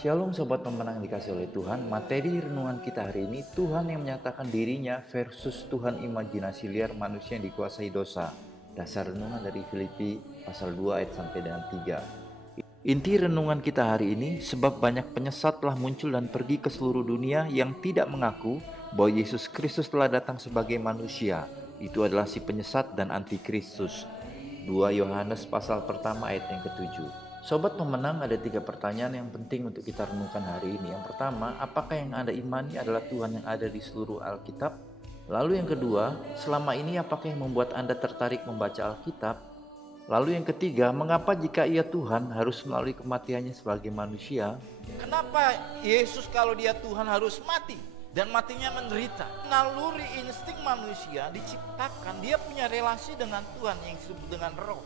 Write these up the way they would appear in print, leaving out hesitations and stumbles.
Shalom sobat pemenang yang dikasih oleh Tuhan. Materi renungan kita hari ini, Tuhan yang menyatakan dirinya versus Tuhan imajinasi liar manusia yang dikuasai dosa. Dasar renungan dari Filipi pasal 2 ayat sampai dengan 3. Inti renungan kita hari ini, sebab banyak penyesat telah muncul dan pergi ke seluruh dunia yang tidak mengaku bahwa Yesus Kristus telah datang sebagai manusia. Itu adalah si penyesat dan antikristus. 2 Yohanes pasal pertama ayat yang ke-7. Sobat pemenang, ada 3 pertanyaan yang penting untuk kita renungkan hari ini. Yang pertama, apakah yang Anda imani adalah Tuhan yang ada di seluruh Alkitab? Lalu yang kedua, selama ini apakah yang membuat Anda tertarik membaca Alkitab? Lalu yang ketiga, mengapa jika Ia Tuhan harus melalui kematiannya sebagai manusia? Kenapa Yesus kalau dia Tuhan harus mati dan matinya menderita? Naluri insting manusia diciptakan, dia punya relasi dengan Tuhan yang disebut dengan roh.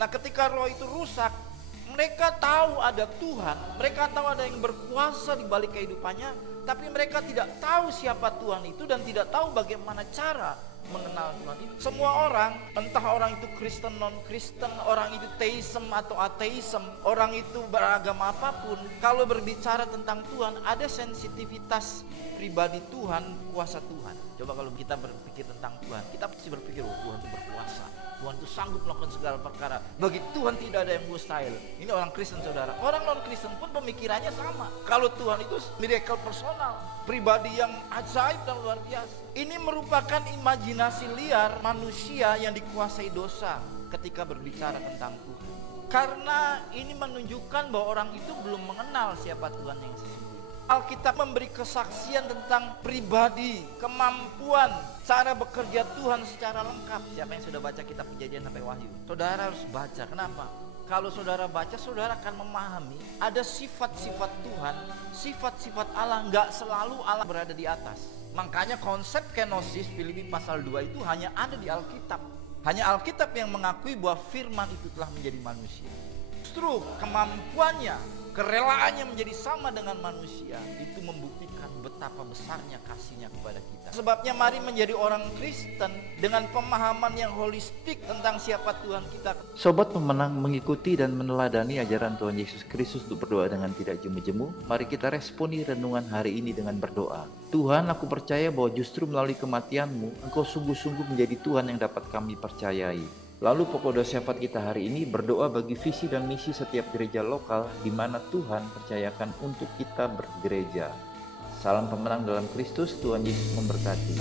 Nah, ketika roh itu rusak, mereka tahu ada Tuhan, mereka tahu ada yang berkuasa di balik kehidupannya, tapi mereka tidak tahu siapa Tuhan itu dan tidak tahu bagaimana cara mengenal Tuhan itu. Semua orang, entah orang itu Kristen, non-Kristen, orang itu teism atau ateism, orang itu beragama apapun, kalau berbicara tentang Tuhan, ada sensitivitas pribadi Tuhan, kuasa Tuhan. Coba kalau kita berpikir tentang Tuhan, kita pasti berpikir, oh, Tuhan itu berkuasa, Tuhan itu sanggup melakukan segala perkara, bagi Tuhan tidak ada yang mustahil. Ini orang Kristen, saudara. Orang non-Kristen pun pemikirannya sama. Kalau Tuhan itu miracle personal, pribadi yang ajaib dan luar biasa. Ini merupakan imajinasi liar manusia yang dikuasai dosa ketika berbicara tentang Tuhan. Karena ini menunjukkan bahwa orang itu belum mengenal siapa Tuhan yang sesungguhnya. Alkitab memberi kesaksian tentang pribadi, kemampuan, cara bekerja Tuhan secara lengkap. Siapa yang sudah baca kitab Kejadian sampai Wahyu? Saudara harus baca. Kenapa? Kalau saudara baca, saudara akan memahami ada sifat-sifat Tuhan, sifat-sifat Allah. Nggak selalu Allah berada di atas. Makanya konsep kenosis Filipi pasal 2 itu hanya ada di Alkitab. Hanya Alkitab yang mengakui bahwa firman itu telah menjadi manusia. Justru kemampuannya, kerelaannya menjadi sama dengan manusia, itu membuktikan betapa besarnya kasihnya kepada kita. Sebabnya mari menjadi orang Kristen dengan pemahaman yang holistik tentang siapa Tuhan kita. Sobat pemenang, mengikuti dan meneladani ajaran Tuhan Yesus Kristus untuk berdoa dengan tidak jemu-jemu. Mari kita responi renungan hari ini dengan berdoa. Tuhan, aku percaya bahwa justru melalui kematian-Mu, Engkau sungguh-sungguh menjadi Tuhan yang dapat kami percayai. Lalu pokok doa syafaat kita hari ini berdoa bagi visi dan misi setiap gereja lokal di mana Tuhan percayakan untuk kita bergereja. Salam pemenang dalam Kristus, Tuhan Yesus memberkati.